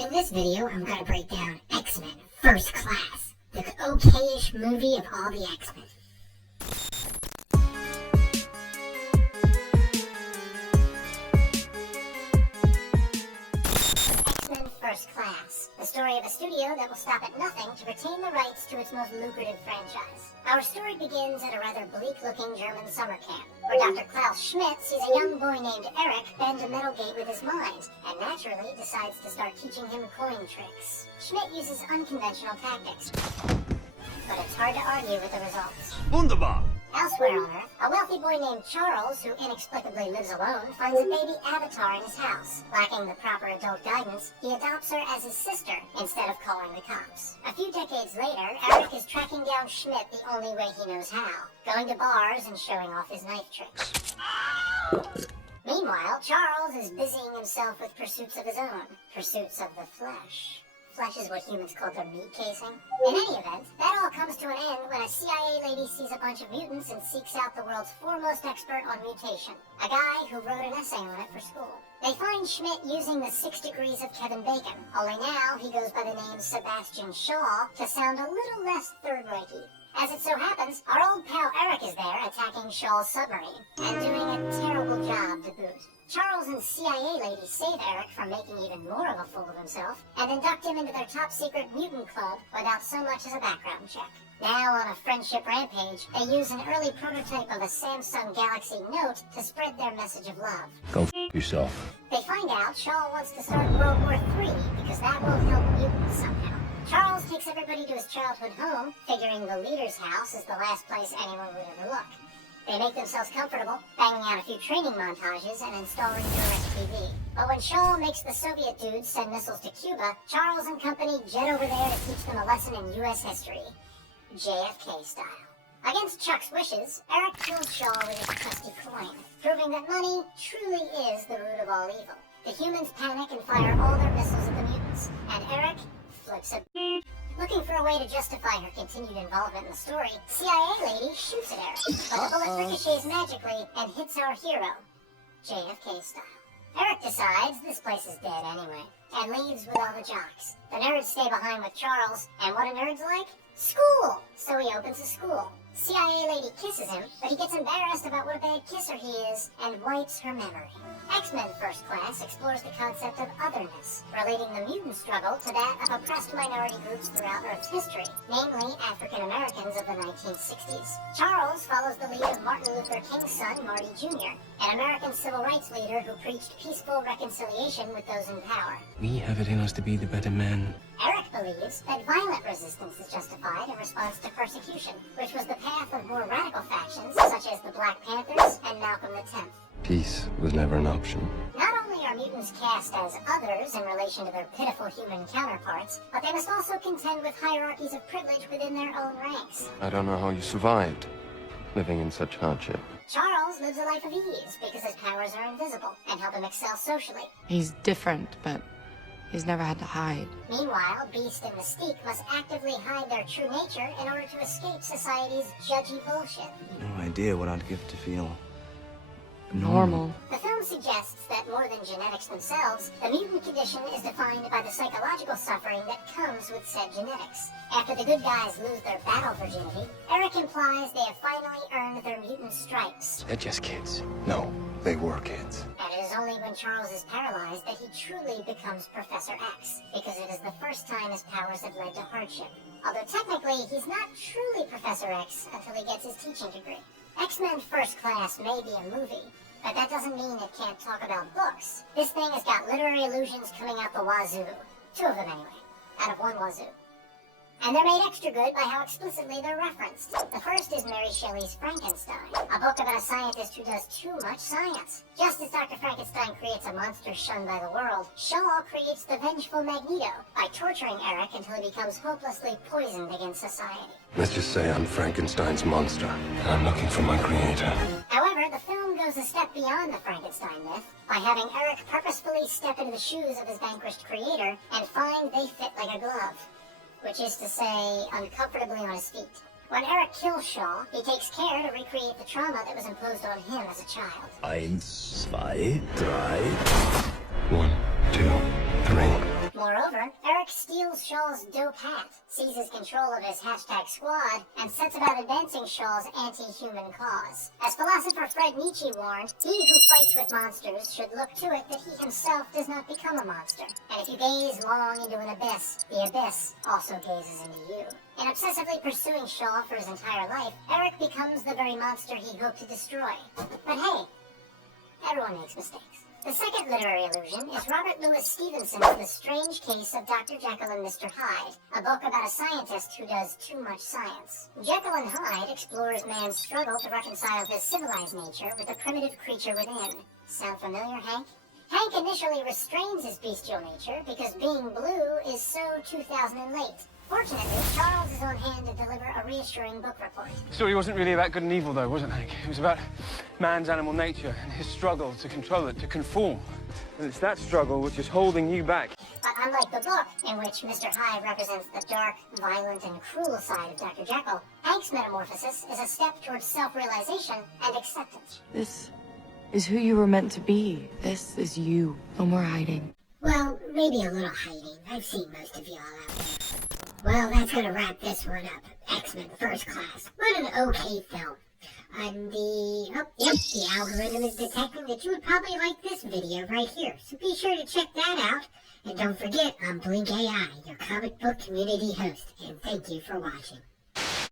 In this video, I'm going to break down X-Men Frist Class, the okay-ish movie of all the X-Men. X-Men Frist Class, the story of a studio that will stop at nothing to retain the rights to its most lucrative franchise. Our story begins at a rather bleak-looking German summer camp, where Dr. Klaus Schmidt sees a young boy named Eric bend a metal gate with his mind, and naturally decides to start teaching him coin tricks. Schmidt uses unconventional tactics, but it's hard to argue with the results. Wunderbar! Elsewhere on Earth, a wealthy boy named Charles, who inexplicably lives alone, finds a baby avatar in his house. Lacking the proper adult guidance, he adopts her as his sister instead of calling the cops. A few decades later, Eric is tracking down Schmidt the only way he knows how, going to bars and showing off his knife tricks. Meanwhile, Charles is busying himself with pursuits of his own, pursuits of the flesh. Flesh is what humans call their meat casing. In any event, that all comes to an end when a CIA lady sees a bunch of mutants and seeks out the world's foremost expert on mutation, a guy who wrote an essay on it for school. They find Schmidt using the 6 degrees of Kevin Bacon, only now he goes by the name Sebastian Shaw to sound a little less third-ratey. As it so happens, our old pal Eric is there attacking Shaw's submarine, and doing a terrible job to boot. Charles and CIA lady save Eric from making even more of a fool of himself, and induct him into their top-secret mutant club without so much as a background check. Now, on a friendship rampage, they use an early prototype of a Samsung Galaxy Note to spread their message of love. Go f*** yourself. They find out Shaw wants to start World War III because that will help mutants somehow. Charles takes everybody to his childhood home, figuring the leader's house is the last place anyone would ever look. They make themselves comfortable, banging out a few training montages and installing DirecTV. But when Shaw makes the Soviet dudes send missiles to Cuba, Charles and company jet over there to teach them a lesson in U.S. history. JFK style. Against Chuck's wishes, Eric kills Shaw with his trusty coin, proving that money truly is the root of all evil. The humans panic and fire all their missiles at the mutants, and Eric flips a beep. Looking for a way to justify her continued involvement in the story, CIA lady shoots at Eric, but the bullet ricochets magically and hits our hero, JFK style. Eric decides this place is dead anyway, and leaves with all the jocks. The nerds stay behind with Charles, and what do nerds like? School! So he opens a school. CIA lady kisses him, but he gets embarrassed about what a bad kisser he is, and wipes her memory. X-Men Frist Class explores the concept of otherness, relating the mutant struggle to that of oppressed minority groups throughout Earth's history, namely African Americans of the 1960s. Charles follows the lead of Martin Luther King's son, Marty Jr., an American civil rights leader who preached peaceful reconciliation with those in power. We have it in us to be the better men. Eric believes that violent resistance is justified in response to persecution, which was the path of more radical factions such as the Black Panthers and Malcolm X. Peace was never an option. Not only are mutants cast as others in relation to their pitiful human counterparts, but they must also contend with hierarchies of privilege within their own ranks. I don't know how you survived, living in such hardship. Charles lives a life of ease because his powers are invisible and help him excel socially. He's different, but he's never had to hide. Meanwhile, Beast and Mystique must actively hide their true nature in order to escape society's judgy bullshit. No idea what I'd give to feel Normal. The film suggests that more than genetics themselves, the mutant condition is defined by the psychological suffering that comes with said genetics. After the good guys lose their battle virginity, Eric implies they have finally earned their mutant stripes. They're just kids. No, they were kids. And it is only when Charles is paralyzed that he truly becomes Professor X, because it is the first time his powers have led to hardship. Although technically, he's not truly Professor X until he gets his teaching degree. X-Men Frist Class may be a movie, but that doesn't mean it can't talk about books. This thing has got literary allusions coming out the wazoo. 2 of them anyway, out of 1 wazoo. And they're made extra good by how explicitly they're referenced. The first is Mary Shelley's Frankenstein, a book about a scientist who does too much science. Just as Dr. Frankenstein creates a monster shunned by the world, Shaw creates the vengeful Magneto by torturing Eric until he becomes hopelessly poisoned against society. Let's just say I'm Frankenstein's monster, and I'm looking for my creator. However, the film goes a step beyond the Frankenstein myth by having Eric purposefully step into the shoes of his vanquished creator and find they fit like a glove. Which is to say, uncomfortably on his feet. When Eric kills Shaw, he takes care to recreate the trauma that was imposed on him as a child. 1, 2, 3. 1, 2, 3. Moreover, Eric steals Shaw's dope hat, seizes control of his #squad, and sets about advancing Shaw's anti-human cause. As philosopher Fred Nietzsche warned, he who fights with monsters should look to it that he himself does not become a monster. And if you gaze long into an abyss, the abyss also gazes into you. In obsessively pursuing Shaw for his entire life, Eric becomes the very monster he hoped to destroy. But hey, everyone makes mistakes. The second literary illusion is Robert Louis Stevenson's The Strange Case of Dr. Jekyll and Mr. Hyde, a book about a scientist who does too much science. Jekyll and Hyde explores man's struggle to reconcile his civilized nature with the primitive creature within. Sound familiar, Hank? Hank initially restrains his bestial nature because being blue is so 2000 and late. Fortunately, Charles is on hand to deliver a reassuring book report. The story wasn't really about good and evil, though, was it, Hank? It was about man's animal nature and his struggle to control it, to conform. And it's that struggle which is holding you back. But unlike the book, in which Mr. Hyde represents the dark, violent, and cruel side of Dr. Jekyll, Hank's metamorphosis is a step towards self-realization and acceptance. This is who you were meant to be. This is you. No more hiding. Well, maybe a little hiding. I've seen most of y'all out there. Well, that's gonna wrap this one up. X-Men Frist Class. What an okay film. And the algorithm is detecting that you would probably like this video right here. So be sure to check that out. And don't forget, I'm Blink A.I, your comic book community host. And thank you for watching.